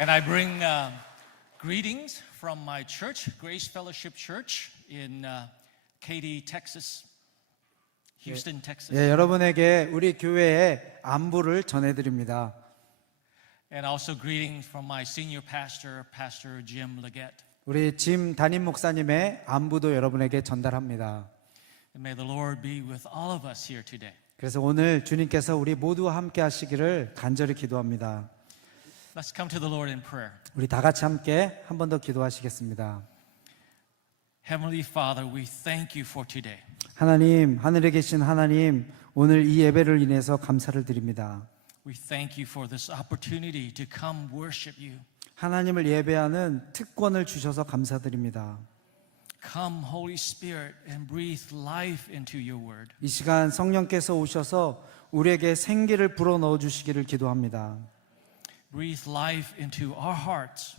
And I bring greetings from my church, Grace Fellowship Church in Katy, Texas, Houston, Texas. 예, 여러분에게 우리 교회의 안부를 전해드립니다. And also greetings from my senior pastor, Pastor Jim Leggett. 우리 짐 담임 목사님의 안부도 여러분에게 전달합니다. And may the Lord be with all of us here today. 그래서 오늘 주님께서 우리 모두와 함께 하시기를 간절히 기도합니다. Let's come to the Lord in prayer. 우리 다 같이 함께 한 번 더 기도하시겠습니다. Heavenly Father, we thank you for today. 하나님, 하늘에 계신 하나님, 오늘 이 예배를 인해서 감사를 드립니다. We thank you for this opportunity to come worship you. 하나님을 예배하는 특권을 주셔서 감사드립니다. Come, Holy Spirit, and breathe life into your word. 이 시간 성령께서 오셔서 우리에게 생기를 불어넣어 주시기를 기도합니다. Breathe life into our hearts.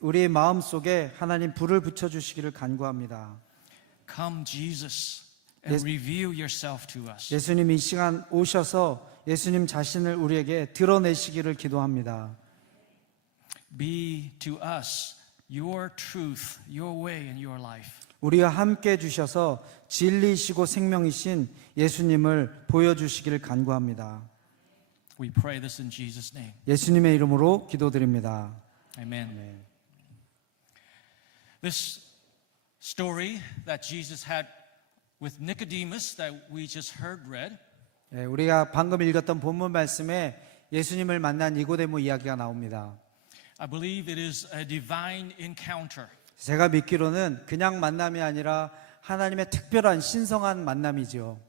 우리의 마음 속에 하나님 불을 붙여 주시기를 간구합니다. Come, Jesus, and reveal yourself to us. 예수님 이 시간 오셔서 예수님 자신을 우리에게 드러내시기를 기도합니다. Be to us your truth, your way, and your life. 우리와 함께 해주셔서 진리이시고 생명이신 예수님을 보여주시기를 간구합니다. We pray this in Jesus' name. 예수님의 이름으로 기도드립니다. Amen. This story that Jesus had with Nicodemus that we just heard read 우리가 방금 읽었던 본문 말씀에 예수님을 만난 니고데모 이야기가 나옵니다. I believe it is a divine encounter. 제가 믿기로는 그냥 만남이 아니라 하나님의 특별한 신성한 만남이죠.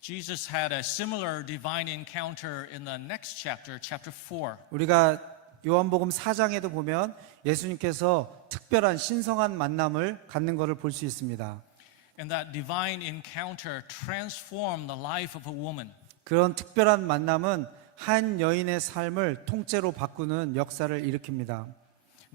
Jesus had a similar divine encounter in the next chapter, chapter 4. 우리가 요한복음 4장에도 보면 예수님께서 특별한 신성한 만남을 갖는 것을 볼 수 있습니다. And that divine encounter transformed the life of a woman. 그런 특별한 만남은 한 여인의 삶을 통째로 바꾸는 역사를 일으킵니다.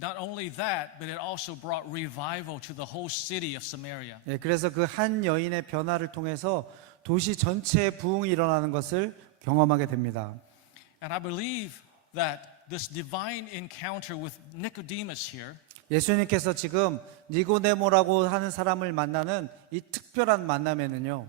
Not only that, but it also brought revival to the whole city of Samaria. 그래서 그 한 여인의 변화를 통해서 도시 전체에 부흥이 일어나는 것을 경험하게 됩니다. And I believe that this divine encounter with Nicodemus here 예수님께서 지금 니고데모라고 하는 사람을 만나는 이 특별한 만남에는요,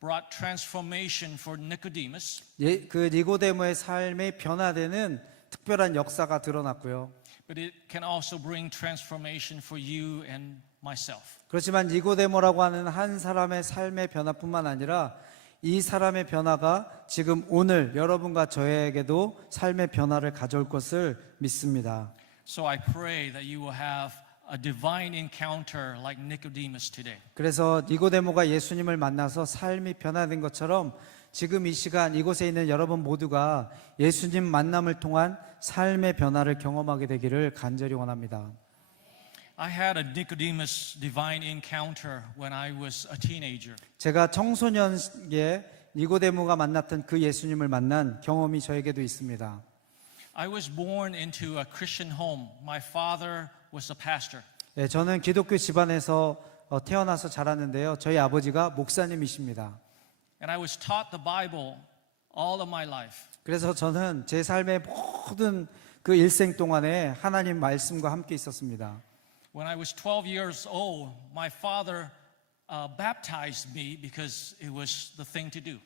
brought transformation for Nicodemus. 그 니고데모의 삶이 변화되는 특별한 역사가 드러났고요. But it can also bring transformation for you and myself. 그렇지만 니고데모라고 하는 한 사람의 삶의 변화뿐만 아니라 이 사람의 변화가 지금 오늘 여러분과 저에게도 삶의 변화를 가져올 것을 믿습니다. So I pray that you will have a divine encounter like Nicodemus today. 그래서 니고데모가 예수님을 만나서 삶이 변화된 것처럼 지금 이 시간 이곳에 있는 여러분 모두가 예수님 만남을 통한 삶의 변화를 경험하게 되기를 간절히 원합니다. I had a Nicodemus divine encounter when I was a teenager. 제가 청소년기에 니고데모가 만났던 그 예수님을 만난 경험이 저에게도 있습니다. I was born into a Christian home. My father was a pastor. 저는 기독교 집안에서 태어나서 자랐는데요. 저희 아버지가 목사님이십니다. And I was taught the Bible all of my life. 그래서 저는 제 삶의 모든 그 일생 동안에 하나님 말씀과 함께 있었습니다. When I was 12 years old, my father baptized me because it was the thing to do.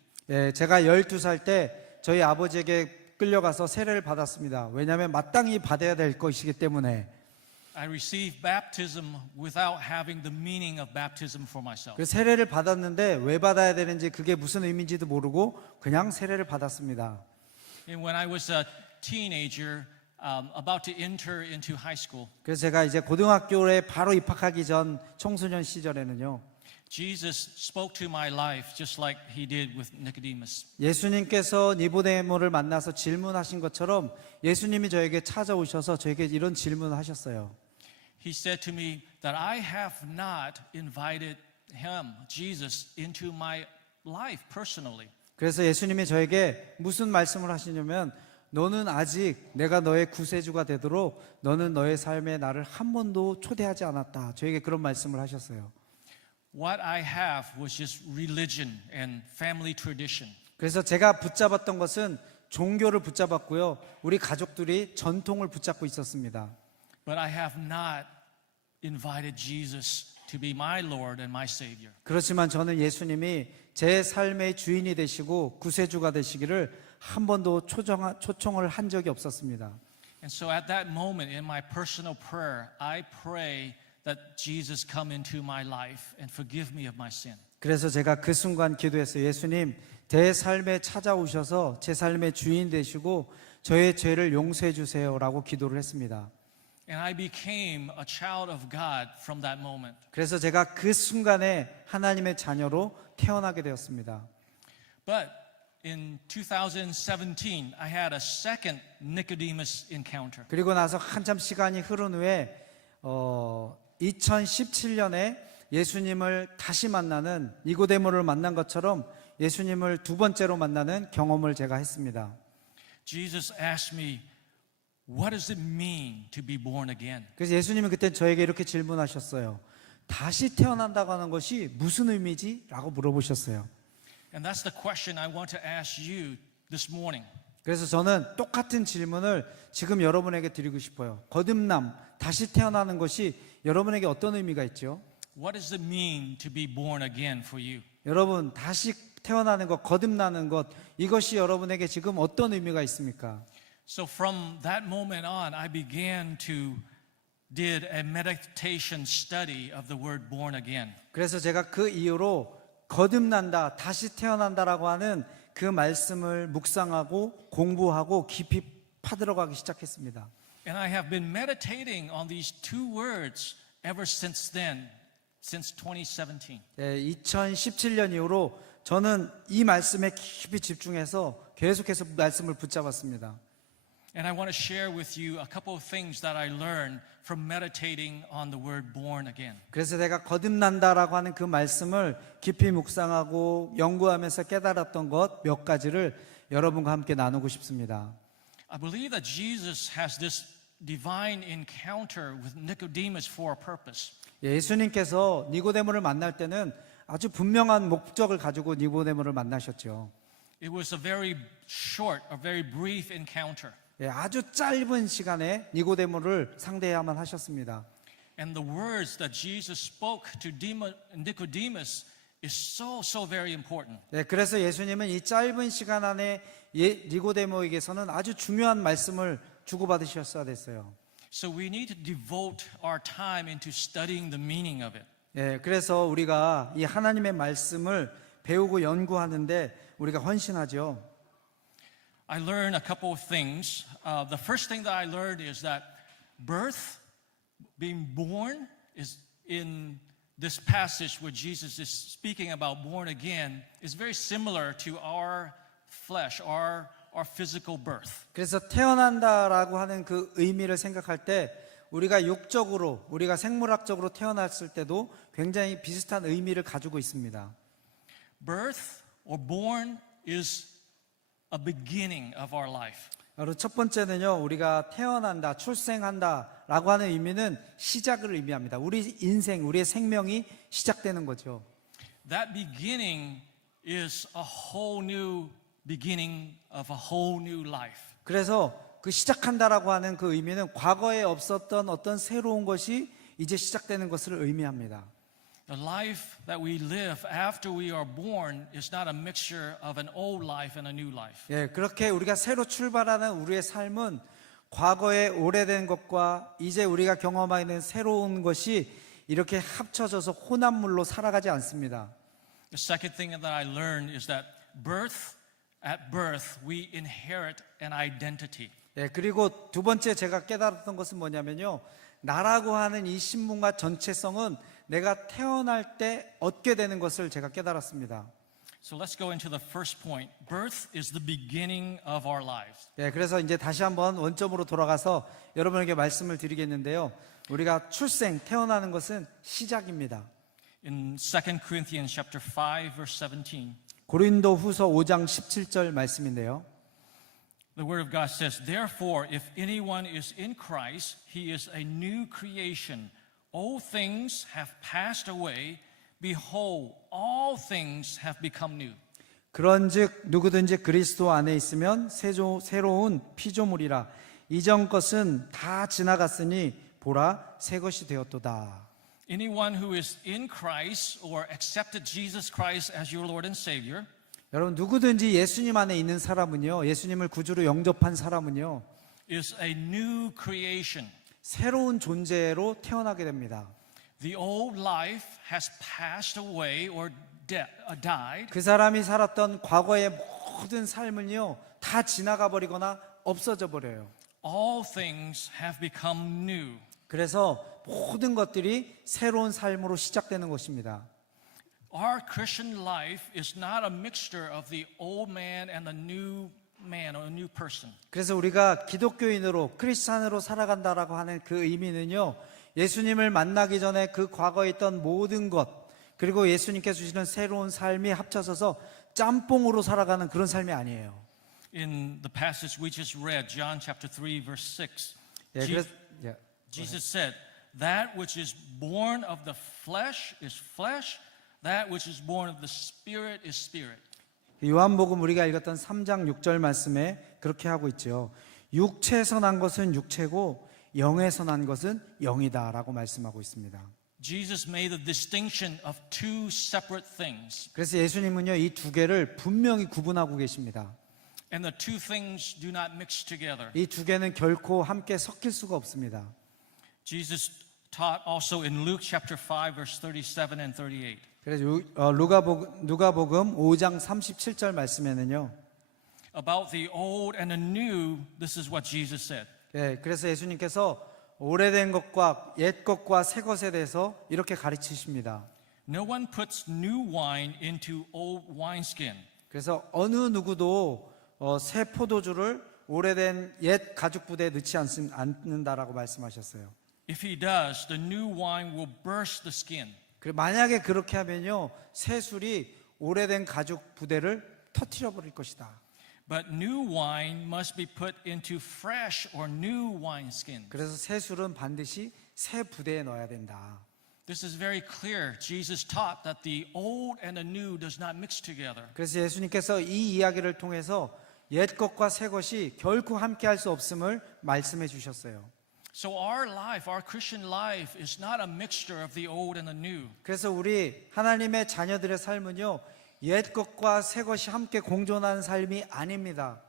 제가 12살 때 저희 아버지에게 끌려가서 세례를 받았습니다. 왜냐하면 마땅히 받아야 될 것이기 때문에. I received baptism without having the meaning of baptism for myself. 그 세례를 받았는데 왜 받아야 되는지 그게 무슨 의미인지도 모르고 그냥 세례를 받았습니다. And when I was a teenager, about to enter into high school, 그래서 제가 이제 고등학교에 바로 입학하기 전 청소년 시절에는요, Jesus spoke to my life just like he did with Nicodemus. 예수님께서 니고데모를 만나서 질문하신 것처럼 예수님이 저에게 찾아오셔서 저에게 이런 질문을 하셨어요. He said to me that I have not invited him, Jesus, into my life personally. 그래서 예수님이 저에게 무슨 말씀을 하시냐면 너는 아직 내가 너의 구세주가 되도록 너는 너의 삶에 나를 한 번도 초대하지 않았다. 저에게 그런 말씀을 하셨어요. What I have was just religion and family tradition. 그래서 제가 붙잡았던 것은 종교를 붙잡았고요. 우리 가족들이 전통을 붙잡고 있었습니다. But I have not invited Jesus to be my Lord and my Savior. 그렇지만 저는 예수님이 제 삶의 주인이 되시고 구세주가 되시기를 한 번도 초청을 한 적이 없었습니다. And so at that moment in my personal prayer, I pray that Jesus come into my life and forgive me of my sin. 그래서 제가 그 순간 기도했어요. 예수님, 제 삶에 찾아오셔서 제 삶의 주인 되시고 저의 죄를 용서해 주세요라고 기도를 했습니다. And I became a child of God from that moment. 그래서 제가 그 순간에 하나님의 자녀로 태어나게 되었습니다. But in 2017, I had a second Nicodemus encounter. 그리고 나서 한참 시간이 흐른 후에 2017년에 예수님을 다시 만나는 니고데모를 만난 것처럼 예수님을 두 번째로 만나는 경험을 제가 했습니다. Jesus asked me, what does it mean to be born again? 그래서 예수님이 그때 저에게 이렇게 질문하셨어요. 다시 태어난다고 하는 것이 무슨 의미지? 라고 물어보셨어요. And that's the question I want to ask you this morning. 그래서 저는 똑같은 질문을 지금 여러분에게 드리고 싶어요. 거듭남, 다시 태어나는 것이 여러분에게 어떤 의미가 있죠? What does it mean to be born again for you? 여러분, 다시 태어나는 것, 거듭나는 것, 이것이 여러분에게 지금 어떤 의미가 있습니까? So from that moment on, I began to did a meditation study of the word born again. 그래서 제가 그 이후로 거듭난다, 다시 태어난다라고 하는 그 말씀을 묵상하고 공부하고 깊이 파들어가기 시작했습니다. And I have been meditating on these two words ever since then, since 2017. 2017년 이후로 저는 이 말씀에 깊이 집중해서 계속해서 말씀을 붙잡았습니다. And I want to share with you a couple of things that I learned from meditating on the word born again. 그래서 내가 거듭난다라고 하는 그 말씀을 깊이 묵상하고 연구하면서 깨달았던 것 몇 가지를 여러분과 함께 나누고 싶습니다. I believe that Jesus has this divine encounter with Nicodemus for a purpose. 예수님께서 니고데모를 만날 때는 아주 분명한 목적을 가지고 니고데모를 만나셨죠. It was a very short, a very brief encounter. 아주 짧은 시간에 니고데모를 상대해야만 하셨습니다. And the words that Jesus spoke to Nicodemus is so very important. 그래서 예수님은 이 짧은 시간 안에 니고데모에게서는 아주 중요한 말씀을 주고받으셨어야 됐어요. So we need to devote our time into studying the meaning of it. 그래서 우리가 이 하나님의 말씀을 배우고 연구하는데 우리가 헌신하죠. I learned a couple of things. The first thing that I learned is that birth, being born, is in this passage where Jesus is speaking about born again, is very similar to our flesh, our physical birth. 그래서 태어난다라고 하는 그 의미를 생각할 때 우리가 육적으로, 우리가 생물학적으로 태어났을 때도 굉장히 비슷한 의미를 가지고 있습니다. Birth or born is a beginning of our life. 바로 첫 번째는요, 우리가 태어난다, 출생한다라고 하는 의미는 시작을 의미합니다. 우리 인생, 우리의 생명이 시작되는 거죠. That beginning is a whole new beginning of a whole new life. 그래서 그 시작한다라고 하는 그 의미는 과거에 없었던 어떤 새로운 것이 이제 시작되는 것을 의미합니다. The life that we live after we are born is not a mixture of an old life and a new life. 그렇게 우리가 새로 출발하는 우리의 삶은 과거의 오래된 것과 이제 우리가 경험하는 새로운 것이 이렇게 합쳐져서 혼합물로 살아가지 않습니다. The second thing that I learned is that at birth we inherit an identity. 그리고 두 번째 제가 깨달았던 것은 뭐냐면요, 나라고 하는 이 신분과 전체성은 내가 태어날 때 얻게 되는 것을 제가 깨달았습니다. So let's go into the first point. Birth is the beginning of our lives. 그래서 이제 다시 한번 원점으로 돌아가서 여러분에게 말씀을 드리겠는데요. 우리가 출생, 태어나는 것은 시작입니다. In 2 Corinthians chapter 5 verse 17. 고린도 후서 5장 17절 말씀인데요. The word of God says, "Therefore, if anyone is in Christ, he is a new creation. All things have passed away. Behold, all things have become new." 그런즉 누구든지 그리스도 안에 있으면 새로운 피조물이라 이전 것은 다 지나갔으니 보라 새 것이 되었도다. Anyone who is in Christ or accepted Jesus Christ as your Lord and Savior 여러분 누구든지 예수님 안에 있는 사람은요, 예수님을 구주로 영접한 사람은요, is a new creation. 새로운 존재로 태어나게 됩니다. The old life has passed away or died, 그 사람이 살았던 과거의 모든 삶은요, 다 지나가 버리거나 없어져 버려요. all things have become new. 그래서 모든 것들이 새로운 삶으로 시작되는 것입니다. Our Christian life is not a mixture of the old man and the new man or a new person. 그래서 우리가 기독교인으로 크리스찬으로 살아간다라고 하는 그 의미는요, 예수님을 만나기 전에 그 과거에 있던 모든 것, 그리고 예수님께서 주시는 새로운 삶이 합쳐져서 짬뽕으로 살아가는 그런 삶이 아니에요. In the passage we just read, John chapter 3 verse 6, 예, 그래서 Jesus said, that which is born of the flesh is flesh, that which is born of the spirit is spirit. 요한복음 우리가 읽었던 3장 6절 말씀에 그렇게 하고 있죠. 육체에서 난 것은 육체고 영에서 난 것은 영이다라고 말씀하고 있습니다. Jesus made a distinction of two separate things. 그래서 예수님은요, 이 두 개를 분명히 구분하고 계십니다. And the two things do not mix together. 이 두 개는 결코 함께 섞일 수가 없습니다. Jesus taught also in Luke chapter 5 verse 37 and 38. 그래서 누가복음 5장 37절 말씀에는요, About the old and the new, this is what Jesus said. 예, 그래서 예수님께서 오래된 것과 옛 것과 새 것에 대해서 이렇게 가르치십니다. No one puts new wine into old wineskin. 그래서 어느 누구도 새 포도주를 오래된 옛 가죽 부대에 넣지 않는다라고 말씀하셨어요. If he does, the new wine will burst the skin. 만약에 그렇게 하면요, 새 술이 오래된 가죽 부대를 터뜨려 버릴 것이다. But new wine must be put into fresh or new wineskins. 그래서 새 술은 반드시 새 부대에 넣어야 된다. This is very clear. Jesus taught that the old and the new does not mix together. 그래서 예수님께서 이 이야기를 통해서 옛 것과 새 것이 결코 함께 할 수 없음을 말씀해 주셨어요. So our life, our Christian life is not a mixture of the old and the new. 그래서 우리 하나님의 자녀들의 삶은요, 옛 것과 새 것이 함께 공존하는 삶이 아닙니다.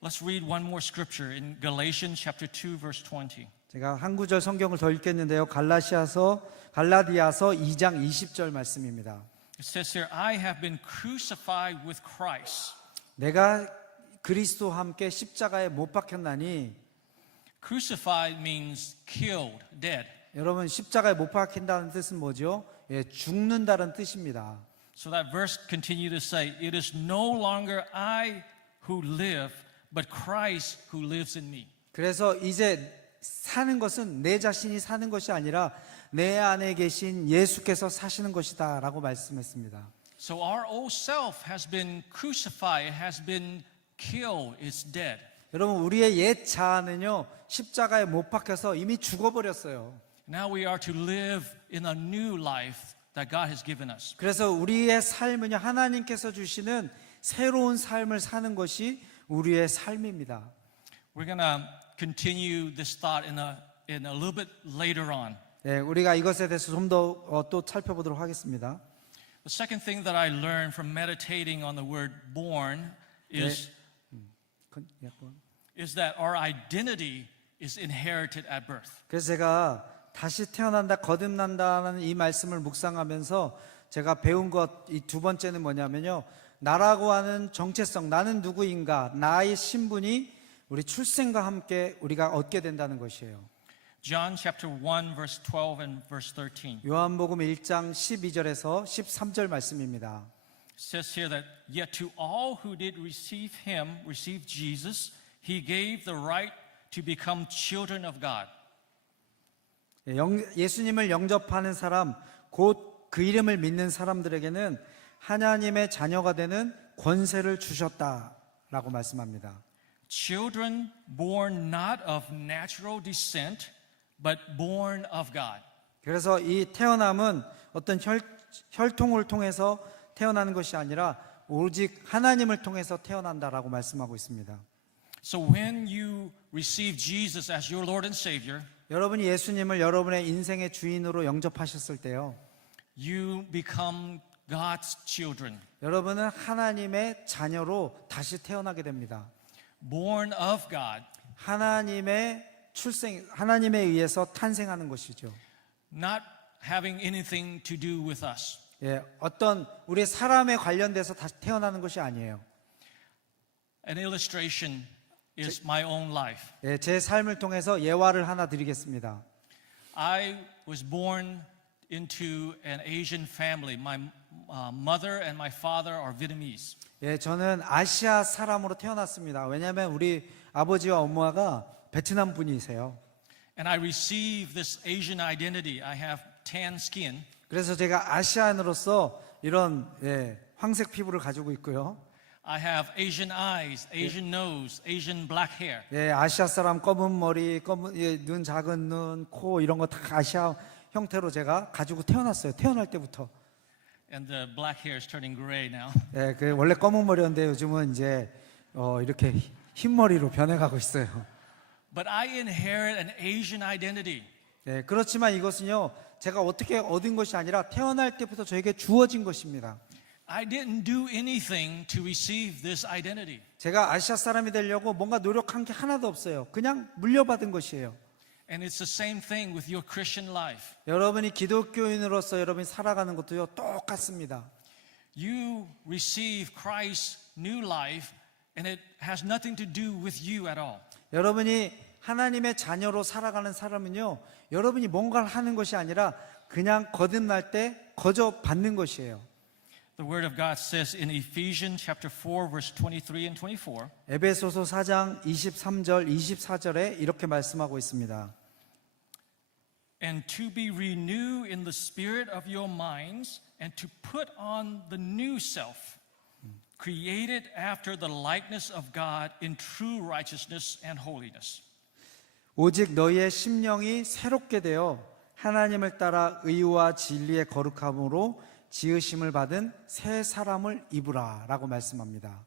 Let's read one more scripture in Galatians chapter 2 verse 20. 제가 한 구절 성경을 더 읽겠는데요. 갈라디아서 2장 20절 말씀입니다. It says here, I have been crucified with Christ. 내가 그리스도와 함께 십자가에 못 박혔나니. Crucified means killed, dead. 여러분, 십자가에 못 박힌다는 뜻은 뭐죠? 예, 죽는다는 뜻입니다. So that verse continued to say, it is no longer I who live, but Christ who lives in me. 그래서 이제 사는 것은 내 자신이 사는 것이 아니라 내 안에 계신 예수께서 사시는 것이다라고 말씀했습니다. So our old self has been crucified, has been killed, it's dead. 여러분, 우리의 옛 자아는요, 십자가에 못 박혀서 이미 죽어버렸어요. Now we are to live in a new life that God has given us. 그래서 우리의 삶은요, 하나님께서 주시는 새로운 삶을 사는 것이 우리의 삶입니다. We're going to continue this thought in a little bit later on. 네, 우리가 이것에 대해서 좀 더 또 살펴보도록 하겠습니다. The second thing that I learned from meditating on the word born is that our identity is inherited at birth. 그래서 제가 다시 태어난다, 거듭난다는 이 말씀을 묵상하면서 제가 배운 것 이 두 번째는 뭐냐면요, 나라고 하는 정체성, 나는 누구인가, 나의 신분이 우리 출생과 함께 우리가 얻게 된다는 것이에요. John chapter 1 verse 12 and verse 13. 요한복음 1장 12절에서 13절 말씀입니다. It says here that yet to all who did receive him, receive Jesus, he gave the right to become children of God. 예수님을 영접하는 사람, 곧 그 이름을 믿는 사람들에게는 하나님의 자녀가 되는 권세를 주셨다라고 말씀합니다. Children born not of natural descent, but born of God. 그래서 이 태어남은 어떤 혈통을 통해서 태어나는 것이 아니라 오직 하나님을 통해서 태어난다라고 말씀하고 있습니다. So when you receive Jesus as your Lord and Savior, 여러분이 예수님을 여러분의 인생의 주인으로 영접하셨을 때요, you become God's children, 여러분은 하나님의 자녀로 다시 태어나게 됩니다. born of God, 하나님에 의해서 탄생하는 것이죠. not having anything to do with us. 예, 어떤 우리 사람에 관련돼서 다시 태어나는 것이 아니에요. An illustration is my own life. 예, 제 삶을 통해서 예화를 하나 드리겠습니다. I was born into an Asian family. My mother and my father are Vietnamese. 예, 저는 아시아 사람으로 태어났습니다. 왜냐하면 우리 아버지와 엄마가 베트남 분이세요. And I received this Asian identity. I have tan skin. 그래서 제가 아시아인으로서 이런 황색 피부를 가지고 있고요. I have Asian eyes, Asian nose, Asian black hair. 예, 아시아 사람 검은 머리, 눈 작은 눈, 코 이런 거 다 아시아 형태로 제가 가지고 태어났어요. 태어날 때부터. And the black hair is turning gray now. 예, 그 원래 검은 머리였는데 요즘은 이제 이렇게 흰 머리로 변해가고 있어요. But I inherit an Asian identity. 예, 그렇지만 이것은요, 제가 어떻게 얻은 것이 아니라 태어날 때부터 저에게 주어진 것입니다. I didn't do anything to receive this identity. 제가 아시아 사람이 되려고 뭔가 노력한 게 하나도 없어요. 그냥 물려받은 것이에요. And it's the same thing with your Christian life. 여러분이 기독교인으로서 여러분이 살아가는 것도요, 똑같습니다. You receive Christ's new life, and it has nothing to do with you at all. 여러분이 하나님의 자녀로 살아가는 사람은요, 여러분이 뭔가를 하는 것이 아니라 그냥 거듭날 때 거저 받는 것이에요. The Word of God says in Ephesians chapter 4, verse 23 and 24, 에베소서 4장 23절, 24절에 이렇게 말씀하고 있습니다. and to be renewed in the spirit of your minds, and to put on the new self, created after the likeness of God in true righteousness and holiness. 오직 너희의 심령이 새롭게 되어 하나님을 따라 의와 진리의 거룩함으로 지으심을 받은 새 사람을 입으라 라고 말씀합니다.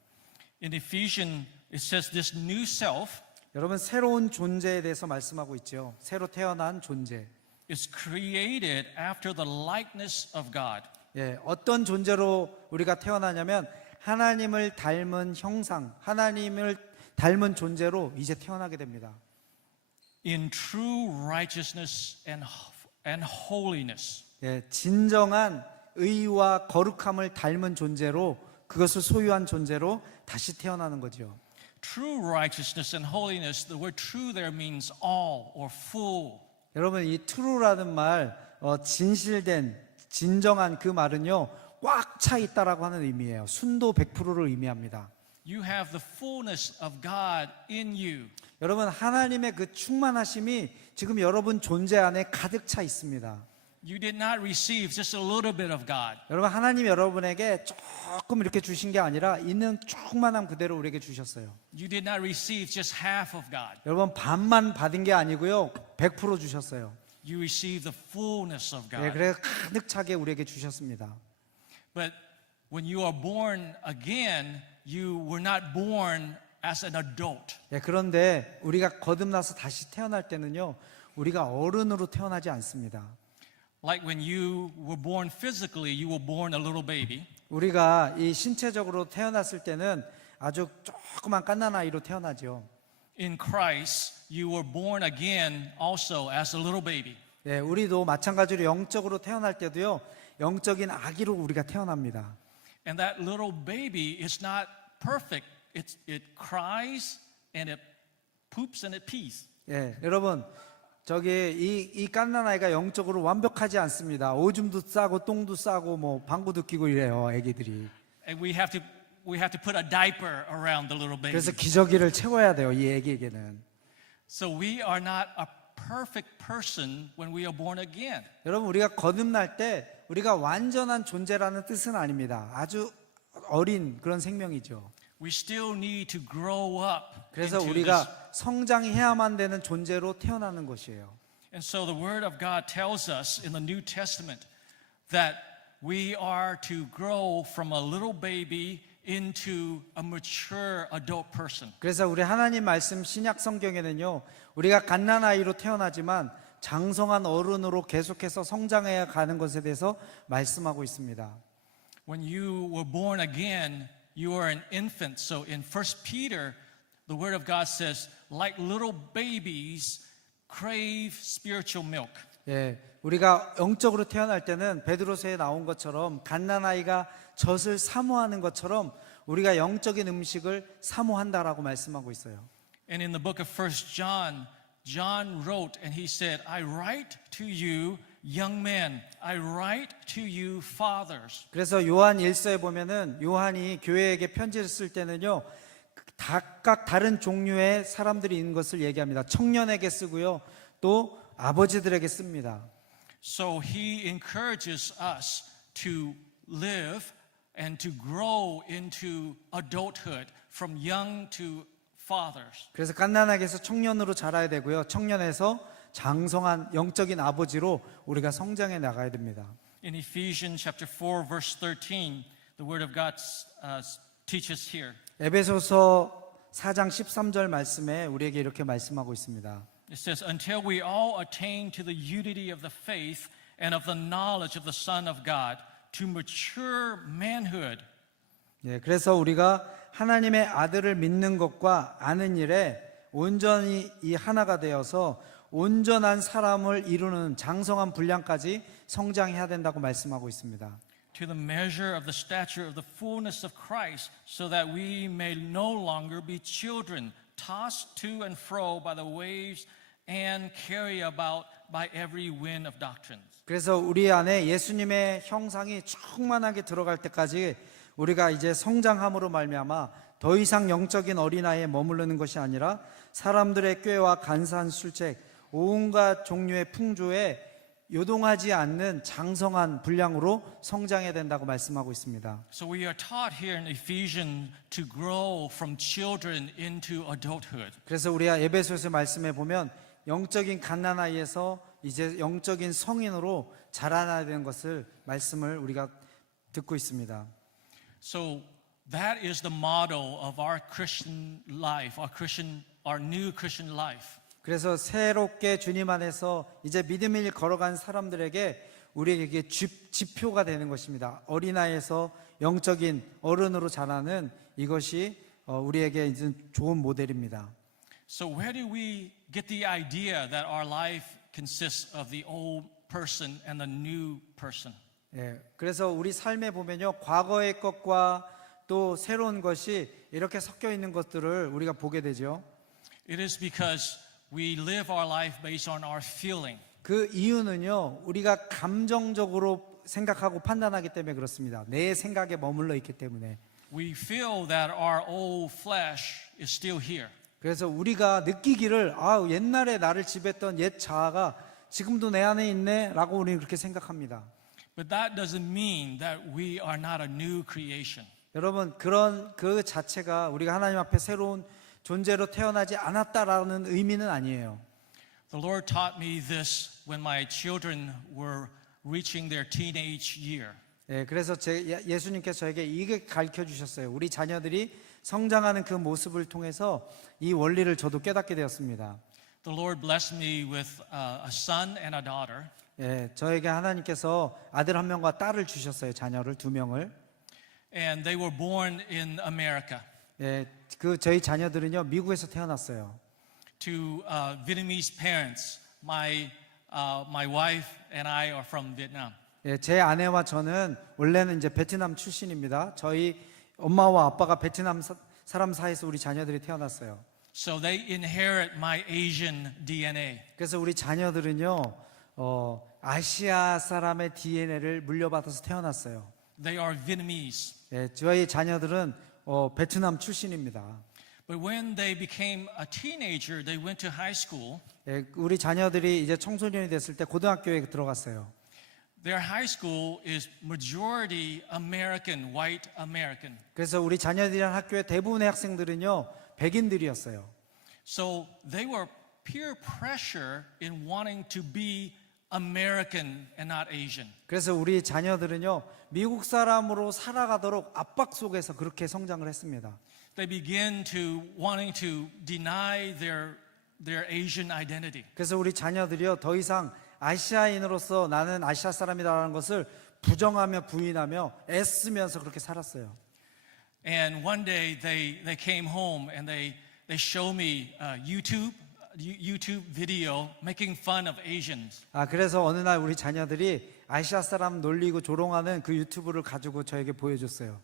In Ephesians, it says this new self 여러분, 새로운 존재에 대해서 말씀하고 있죠. 새로 태어난 존재. is created after the likeness of God. 예, 어떤 존재로 우리가 태어나냐면 하나님을 닮은 형상, 하나님을 닮은 존재로 이제 태어나게 됩니다. In true righteousness and holiness. 예, 진정한 의와 거룩함을 닮은 존재로, 그것을 소유한 존재로 다시 태어나는 거죠. True righteousness and holiness, the word true there means all or full. 여러분, 이 true라는 말, 진실된, 진정한 그 말은요, 꽉 차 있다라고 하는 의미예요. 순도 100%를 의미합니다. You have the fullness of God in you. 여러분, 하나님의 그 충만하심이 지금 여러분 존재 안에 가득 차 있습니다. You did not receive just a little bit of God. 여러분, 하나님 여러분에게 조금 이렇게 주신 게 아니라 있는 충만함 그대로 우리에게 주셨어요. You did not receive just half of God. 여러분, 반만 받은 게 아니고요, 100% 주셨어요. You received the fullness of 예, God. 그래서 가득 차게 우리에게 주셨습니다. But when you are born again, you were not born as an adult. 예, 그런데 우리가 거듭나서 다시 태어날 때는요, 우리가 어른으로 태어나지 않습니다. Like when you were born physically, you were born a little baby. 우리가 이 신체적으로 태어났을 때는 아주 조그만 갓난 아이로 태어나죠. In Christ, you were born again also as a little baby. 예, 우리도 마찬가지로 영적으로 태어날 때도요, 영적인 아기로 우리가 태어납니다. And that little baby is not perfect. It cries and it poops and it pees. 예, 여러분, 이 갓난 아이가 영적으로 완벽하지 않습니다. 오줌도 싸고 똥도 싸고 뭐 방구도 끼고 이래요, 아기들이. And we have to put a diaper around the little baby. 그래서 기저귀를 채워야 돼요, 이 아기에게는. So we are not a perfect person when we are born again. 여러분, 우리가 거듭날 때 우리가 완전한 존재라는 뜻은 아닙니다. 아주 어린 그런 생명이죠. We still need to grow up. 그래서 into 우리가 this. 성장해야만 되는 존재로 태어나는 것이에요. And so the Word of God tells us in the New Testament that we are to grow from a little baby into a mature adult person. 그래서 우리 하나님 말씀 신약 성경에는요, 우리가 갓난아이로 태어나지만 장성한 어른으로 계속해서 성장해 가는 것에 대해서 말씀하고 있습니다. When you were born again, you are an infant. So in 1 Peter, the Word of God says, like little babies, crave spiritual milk. 예, 우리가 영적으로 태어날 때는 베드로서에 나온 것처럼 갓난아이가 젖을 사모하는 것처럼 우리가 영적인 음식을 사모한다라고 말씀하고 있어요. And in the book of 1 John, John wrote and he said, I write to you, young men. I write to you, fathers. 그래서 요한 1서에 보면은 요한이 교회에게 편지를 쓸 때는요, 각각 다른 종류의 사람들이 있는 것을 얘기합니다. 청년에게 쓰고요, 또 아버지들에게 씁니다. So he encourages us to live and to grow into adulthood from young to fathers. 그래서 갓난아기에서 청년으로 자라야 되고요, 청년에서 장성한 영적인 아버지로 우리가 성장해 나가야 됩니다. In Ephesians chapter 4 verse 13, the word of God teaches here. 에베소서 4장 13절 말씀에 우리에게 이렇게 말씀하고 있습니다. It says, until we all attain to the unity of the faith and of the knowledge of the Son of God, to mature manhood. 예, 그래서 우리가 하나님의 아들을 믿는 것과 아는 일에 온전히 이 하나가 되어서 온전한 사람을 이루는 장성한 분량까지 성장해야 된다고 말씀하고 있습니다. To the measure of the stature of the fullness of Christ, so that we may no longer be children, tossed to and fro by the waves and carried about by every wind of doctrines. 그래서 우리 안에 예수님의 형상이 충만하게 들어갈 때까지 우리가 이제 성장함으로 말미암아 더 이상 영적인 어린아이에 머무르는 것이 아니라 사람들의 꾀와 간사한 술책, 온갖 종류의 풍조에 요동하지 않는 장성한 분량으로 성장해야 된다고 말씀하고 있습니다. So we are taught here in Ephesians to grow from children into adulthood. 그래서 우리가 에베소서 말씀에 보면 영적인 갓난아이에서 이제 영적인 성인으로 자라나야 되는 것을 말씀을 우리가 듣고 있습니다. So that is the model of our Christian life, our new Christian life. 그래서 새롭게 주님 안에서 이제 믿음을 걸어간 사람들에게 우리에게 지표가 되는 것입니다. 어린아이에서 영적인 어른으로 자라는 이것이 우리에게 이제 좋은 모델입니다. So where do we get the idea that our life consists of the old person and the new person? 예, 그래서 우리 삶에 보면요, 과거의 것과 또 새로운 것이 이렇게 섞여 있는 것들을 우리가 보게 되죠. It is because we live our life based on our feeling. 그 이유는요, 우리가 감정적으로 생각하고 판단하기 때문에 그렇습니다. 내 생각에 머물러 있기 때문에. We feel that our old flesh is still here. 그래서 우리가 느끼기를 옛날에 나를 지배했던 옛 자아가 지금도 내 안에 있네 라고 우리는 그렇게 생각합니다. But that doesn't mean that we are not a new creation. 여러분, 그런 그 자체가 우리가 하나님 앞에 새로운 존재로 태어나지 않았다라는 의미는 아니에요. The Lord taught me this when my children were reaching their teenage year. 예, 그래서 예수님께서 저에게 이게 가르쳐 주셨어요. 우리 자녀들이 성장하는 그 모습을 통해서 이 원리를 저도 깨닫게 되었습니다. The Lord blessed me with a son and a daughter. 예, 저에게 하나님께서 아들 한 명과 딸을 주셨어요. 자녀를 두 명을. And they were born in America 예, 그 저희 자녀들은요 미국에서 태어났어요. to Vietnamese parents. My wife and I are from Vietnam. 예, 제 아내와 저는 원래는 이제 베트남 출신입니다. 저희 엄마와 아빠가 베트남 사람 사이에서 우리 자녀들이 태어났어요. So they inherit my Asian DNA. 그래서 우리 자녀들은요 아시아 사람의 DNA를 물려받아서 태어났어요. They are Vietnamese. 예, 저희 자녀들은 베트남 출신입니다. But when they became a teenager, they went to high school. 예, 우리 자녀들이 이제 청소년이 됐을 때 고등학교에 들어갔어요. Their high school is majority American, white American. 그래서 우리 자녀들이란 학교의 대부분의 학생들은요 백인들이었어요. So they were peer pressure in wanting to be American and not Asian. 그래서 우리 자녀들은요, 미국 사람으로 살아가도록 압박 속에서 그렇게 성장을 했습니다. They begin to wanting to deny their Asian identity. 그래서 우리 자녀들이요, 더 이상 아시아인으로서 나는 아시아 사람이라는 것을 부정하며 부인하며 애쓰면서 그렇게 살았어요. And one day they came home and they show me YouTube video making fun of Asians. 그래서 어느 날 우리 자녀들이 아시아 사람 놀리고 조롱하는 그 유튜브를 가지고 저에게 보여줬어요.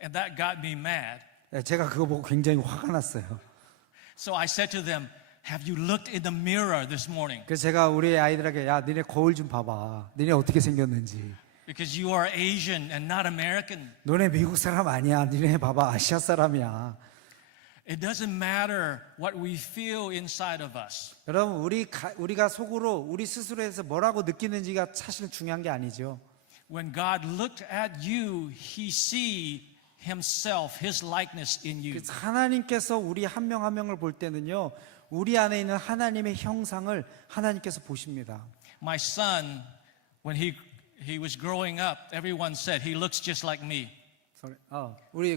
And that got me mad. 제가 그거 보고 굉장히 화가 났어요. So I said to them, "Have you looked in the mirror this morning? 그래서 제가 우리 아이들에게 야, 니네 거울 좀 봐봐. 니네 어떻게 생겼는지. Because you are Asian and not American. 너네 미국 사람 아니야. 니네 봐봐. 아시아 사람이야. It doesn't matter what we feel inside of us. 여러분, 우리가 속으로 우리 스스로에서 뭐라고 느끼는지가 사실 중요한 게 아니죠. When God looked at you, He see Himself, His likeness in you. 그래서 하나님께서 우리 한 명 한 명을 볼 때는요, 우리 안에 있는 하나님의 형상을 하나님께서 보십니다. My son, when he was growing up, everyone said he looks just like me.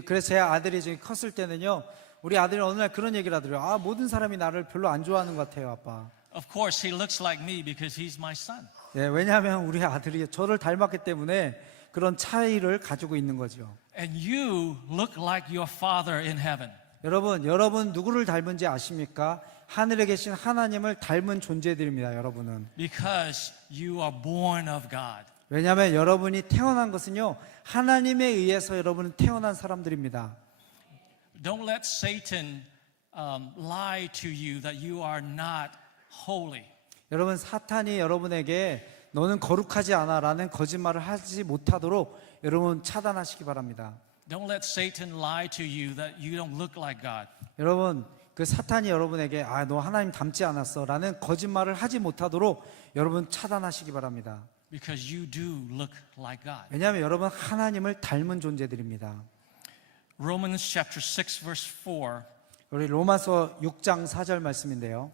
그래서 제 아들이 지금 컸을 때는요, 우리 아들이 어느 날 그런 얘기를 하더라고요. 모든 사람이 나를 별로 안 좋아하는 것 같아요, 아빠. Of course, he looks like me because he's my son. 예, 왜냐하면 우리 아들이 저를 닮았기 때문에 그런 차이를 가지고 있는 거죠. And you look like your father in heaven. 여러분 누구를 닮은지 아십니까? 하늘에 계신 하나님을 닮은 존재들입니다, 여러분은. Because you are born of God. 왜냐하면 여러분이 태어난 것은요, 하나님에 의해서 여러분은 태어난 사람들입니다. Don't let Satan lie to you that you are not holy. 여러분, 사탄이 여러분에게 너는 거룩하지 않아 라는 거짓말을 하지 못하도록 여러분 차단하시기 바랍니다. Don't let Satan lie to you that you don't look like God. 여러분, 그 사탄이 여러분에게 너 하나님 닮지 않았어 라는 거짓말을 하지 못하도록 여러분 차단하시기 바랍니다. Because you do look like God. 왜냐하면 여러분 하나님을 닮은 존재들입니다. Romans chapter 6 verse 4. 우리 로마서 6장 4절 말씀인데요.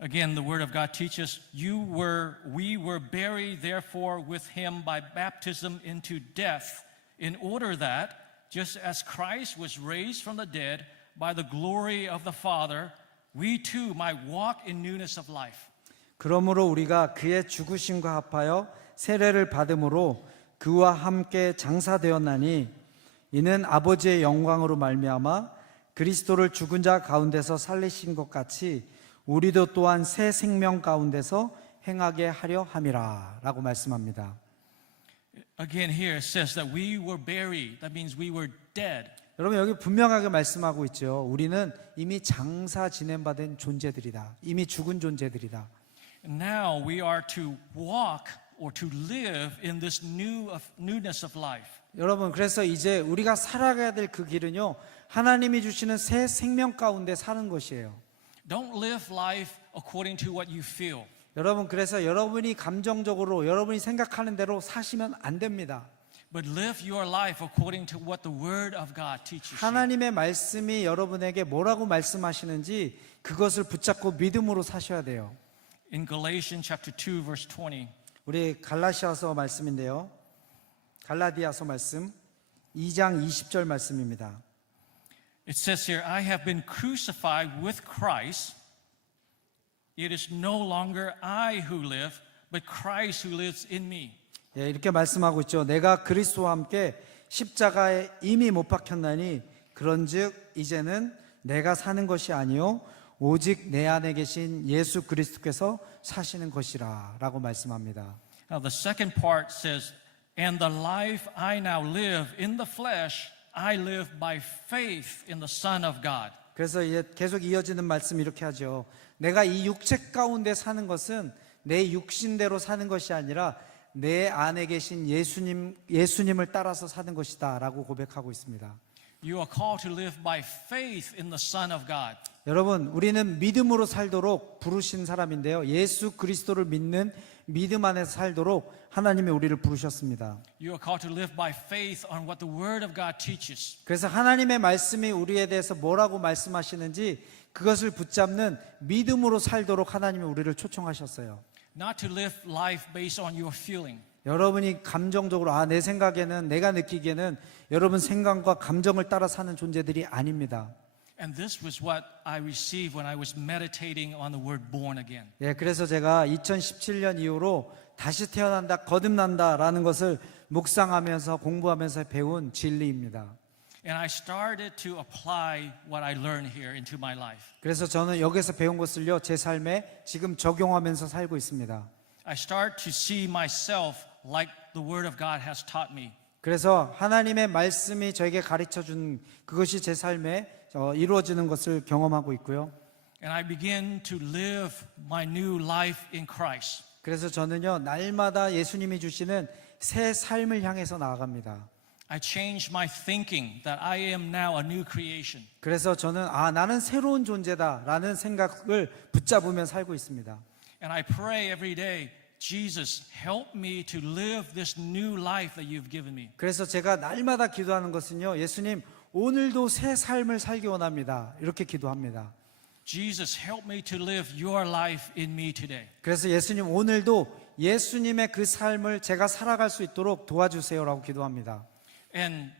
Again, the word of God teaches, we were buried therefore with him by baptism into death, in order that, just as Christ was raised from the dead by the glory of the Father, we too might walk in newness of life. 그러므로 우리가 그의 죽으심과 합하여 세례를 받음으로 그와 함께 장사되었나니 이는 아버지의 영광으로 말미암아 그리스도를 죽은 자 가운데서 살리신 것 같이 우리도 또한 새 생명 가운데서 행하게 하려 함이라 라고 말씀합니다. Again, here it says that we were buried. That means we were dead. 여러분, 여기 분명하게 말씀하고 있죠. 우리는 이미 장사 지냄받은 존재들이다. 이미 죽은 존재들이다. And now we are to walk or to live in this newness of life. 여러분, 그래서 이제 우리가 살아가야 될 그 길은요, 하나님이 주시는 새 생명 가운데 사는 것이에요. Don't live life according to what you feel. 여러분, 그래서 여러분이 감정적으로 여러분이 생각하는 대로 사시면 안 됩니다. But live your life according to what the Word of God teaches you. 하나님의 말씀이 여러분에게 뭐라고 말씀하시는지 그것을 붙잡고 믿음으로 사셔야 돼요. In Galatians chapter 2 verse 20. 우리 갈라디아서 말씀인데요. 갈라디아서 말씀 2장 20절 말씀입니다. It says here, I have been crucified with Christ. It is no longer I who live, but Christ who lives in me. 예, 이렇게 말씀하고 있죠. 내가 그리스도와 함께 십자가에 이미 못 박혔나니 그런즉 이제는 내가 사는 것이 아니요 오직 내 안에 계신 예수 그리스도께서 사시는 것이라 라고 말씀합니다. Now the second part says, and the life I now live in the flesh, I live by faith in the Son of God. 그래서 이제 계속 이어지는 말씀 이렇게 하죠. 내가 이 육체 가운데 사는 것은 내 육신대로 사는 것이 아니라 내 안에 계신 예수님을 따라서 사는 것이다 라고 고백하고 있습니다. You are called to live by faith in the Son of God. 여러분, 우리는 믿음으로 살도록 부르신 사람인데요. 예수 그리스도를 믿는 믿음 안에서 살도록 하나님이 우리를 부르셨습니다. You are called to live by faith on what the Word of God teaches. 그래서 하나님의 말씀이 우리에 대해서 뭐라고 말씀하시는지 그것을 붙잡는 믿음으로 살도록 하나님이 우리를 초청하셨어요. not to live life based on your feeling. 여러분이 감정적으로 내 생각에는 내가 느끼기에는 여러분 생각과 감정을 따라 사는 존재들이 아닙니다. And this was what I received when I was meditating on the word born again. 예, 그래서 제가 2017년 이후로 다시 태어난다, 거듭난다라는 것을 묵상하면서 공부하면서 배운 진리입니다. And I started to apply what I learned here into my life. 그래서 저는 여기서 배운 것을요, 제 삶에 지금 적용하면서 살고 있습니다. I start to see myself like the word of God has taught me. 그래서 하나님의 말씀이 저에게 가르쳐 준 그것이 제 삶에 이루어지는 것을 경험하고 있고요. And I begin to live my new life in Christ. 그래서 저는요, 날마다 예수님이 주시는 새 삶을 향해서 나아갑니다. I changed my thinking that I am now a new creation. 그래서 저는 나는 새로운 존재다라는 생각을 붙잡으며 살고 있습니다. And I pray every day, Jesus, help me to live this new life that you've given me. 그래서 제가 날마다 기도하는 것은요, 예수님, 오늘도 새 삶을 살기 원합니다. 이렇게 기도합니다. Jesus, help me to live your life in me today. 그래서 예수님, 오늘도 예수님의 그 삶을 제가 살아갈 수 있도록 도와주세요라고 기도합니다. And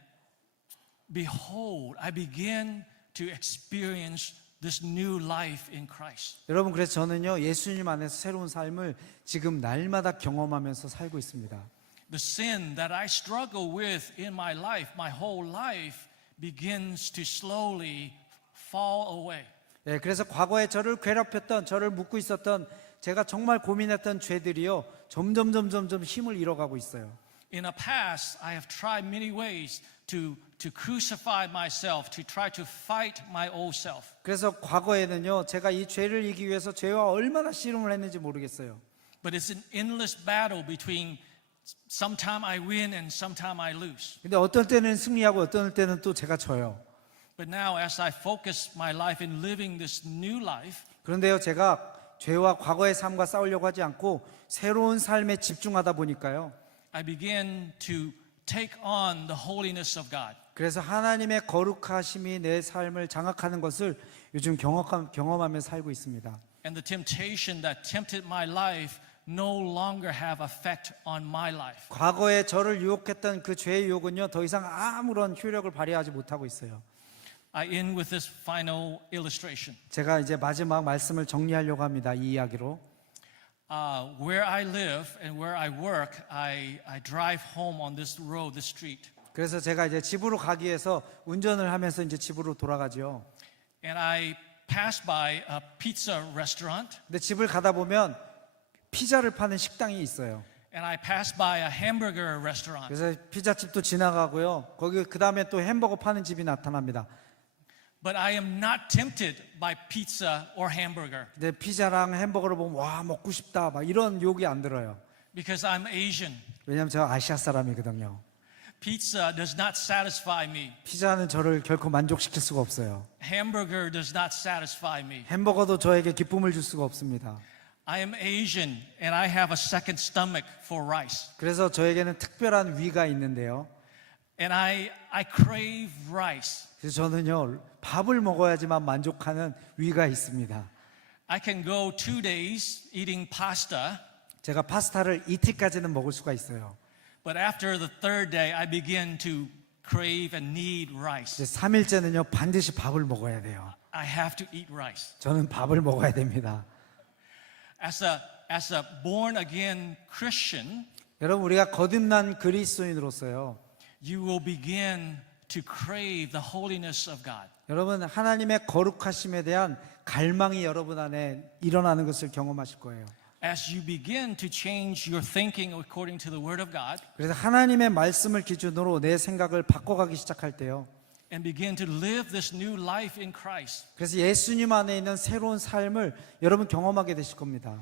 behold, I begin to experience this new life in Christ. 여러분, 그래서 저는요, 예수님 안에서 새로운 삶을 지금 날마다 경험하면서 살고 있습니다. The sin that I struggle with in my life, my whole life, begins to slowly fall away. 예, 그래서 과거에 저를 괴롭혔던, 저를 묶고 있었던, 제가 정말 고민했던 죄들이요, 점점 힘을 잃어가고 있어요. In the past, I have tried many ways to crucify myself, to try to fight my old self. 그래서 과거에는요, 제가 이 죄를 이기기 위해서 죄와 얼마나 씨름을 했는지 모르겠어요. But it's an endless battle between sometime I win and sometime I lose. 근데 어떤 때는 승리하고 어떤 때는 또 제가 져요. But now, as I focus my life in living this new life, 그런데요, 제가 죄와 과거의 삶과 싸우려고 하지 않고 새로운 삶에 집중하다 보니까요, I begin to take on the holiness of God. 그래서 하나님의 거룩하심이 내 삶을 장악하는 것을 요즘 경험하며 살고 있습니다. And the temptation that tempted my life no longer have effect on my life. 과거에 저를 유혹했던 그 죄의 유혹은요, 더 이상 아무런 효력을 발휘하지 못하고 있어요. I end with this final illustration. 제가 이제 마지막 말씀을 정리하려고 합니다. 이 이야기로. Where I live and where I work, I drive home on this road, this street. 그래서 제가 이제 집으로 가기 위해서 운전을 하면서 이제 집으로 돌아가죠. And I pass by a pizza restaurant, 근데 집을 가다 보면 피자를 파는 식당이 있어요. and I pass by a hamburger restaurant. 그래서 피자집도 지나가고요. 거기 그 다음에 또 햄버거 파는 집이 나타납니다. But I am not tempted by pizza or hamburger 근데 피자랑 햄버거를 보면 와 먹고 싶다 막 이런 욕이 안 들어요. because I'm Asian. 왜냐하면 제가 아시아 사람이거든요. Pizza does not satisfy me. 피자는 저를 결코 만족시킬 수가 없어요. Hamburger does not satisfy me. 햄버거도 저에게 기쁨을 줄 수가 없습니다. I am Asian and I have a second stomach for rice. 그래서 저에게는 특별한 위가 있는데요. And I crave rice. 그래서 저는요, 밥을 먹어야지만 만족하는 위가 있습니다. I can go 2 days eating pasta, 제가 파스타를 이틀까지는 먹을 수가 있어요. but after the third day, I begin to crave and need rice. 이제 3일째는요, 반드시 밥을 먹어야 돼요. I have to eat rice. 저는 밥을 먹어야 됩니다. As a born again Christian, 여러분, 우리가 거듭난 그리스도인으로서요, you will begin to crave the holiness of God. 여러분, 하나님의 거룩하심에 대한 갈망이 여러분 안에 일어나는 것을 경험하실 거예요. As you begin to change your thinking according to the Word of God 그래서 하나님의 말씀을 기준으로 내 생각을 바꿔가기 시작할 때요, and begin to live this new life in Christ, 그래서 예수님 안에 있는 새로운 삶을 여러분 경험하게 되실 겁니다.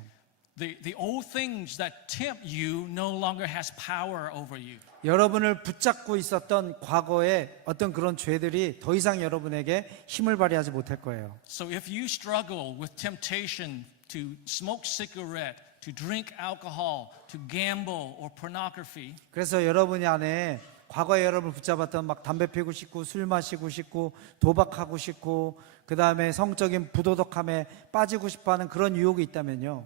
the old things that tempt you no longer has power over you. 여러분을 붙잡고 있었던 과거의 어떤 그런 죄들이 더 이상 여러분에게 힘을 발휘하지 못할 거예요. So if you struggle with temptation to smoke cigarette, to drink alcohol, to gamble or pornography, 그래서 여러분이 안에 과거에 여러분을 붙잡았던 막 담배 피우고 싶고 술 마시고 싶고 도박하고 싶고 그 다음에 성적인 부도덕함에 빠지고 싶어하는 그런 유혹이 있다면요,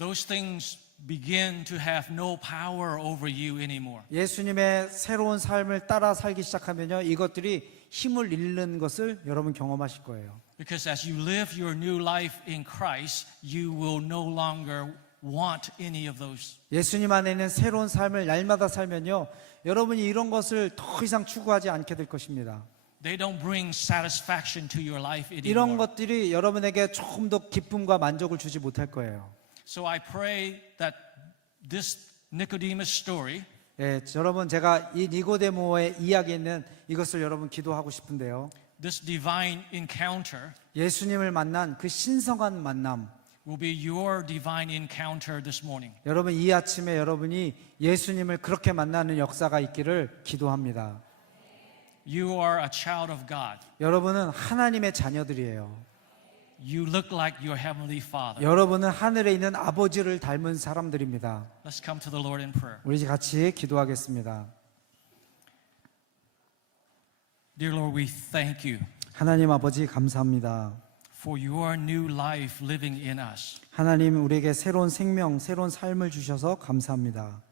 those things begin to have no power over you anymore. 예수님의 새로운 삶을 따라 살기 시작하면요, 이것들이 힘을 잃는 것을 여러분 경험하실 거예요. Because as you live your new life in Christ, you will no longer want any of those. 예수님 안에 있는 새로운 삶을 날마다 살면요, 여러분이 이런 것을 더 이상 추구하지 않게 될 것입니다. They don't bring satisfaction to your life 이런 anymore. 것들이 여러분에게 조금 더 기쁨과 만족을 주지 못할 거예요. So I pray that this Nicodemus story 예, 여러분 제가 이 니고데모의 이야기에 있는 이것을 여러분 기도하고 싶은데요. this divine encounter 예수님을 만난 그 신성한 만남, will be your divine encounter this morning. 여러분 이 아침에 여러분이 예수님을 그렇게 만나는 역사가 있기를 기도합니다. You are a child of God. 여러분은 하나님의 자녀들이에요. You look like your heavenly Father. 여러분은 하늘에 있는 아버지를 닮은 사람들입니다. Let's come to the Lord in prayer. 우리 같이 기도하겠습니다. Dear Lord, we thank you 하나님 아버지 감사합니다. for your new life living in us. 하나님 우리에게 새로운 생명, 새로운 삶을 주셔서 감사합니다.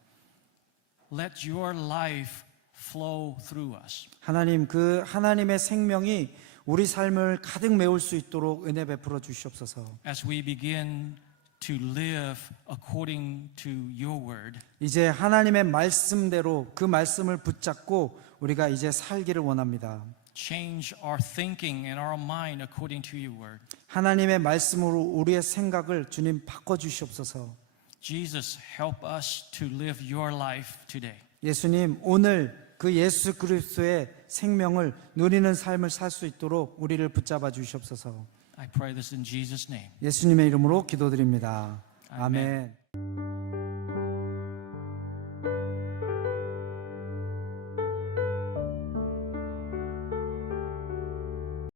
Let your life flow through us. 하나님 그 하나님의 생명이 우리 삶을 가득 메울 수 있도록 은혜 베풀어 주시옵소서. As we begin to live according to your word, 이제 하나님의 말씀대로 그 말씀을 붙잡고 우리가 이제 살기를 원합니다. change our thinking and our mind according to your word. 하나님의 말씀으로 우리의 생각을 주님 바꿔 주시옵소서. Jesus, help us to live your life today. 예수님 오늘 그 예수 그리스도의 생명을 누리는 삶을 살 수 있도록 우리를 붙잡아 주시옵소서. I pray this in Jesus' name. 예수님의 이름으로 기도드립니다. 아멘. 아멘.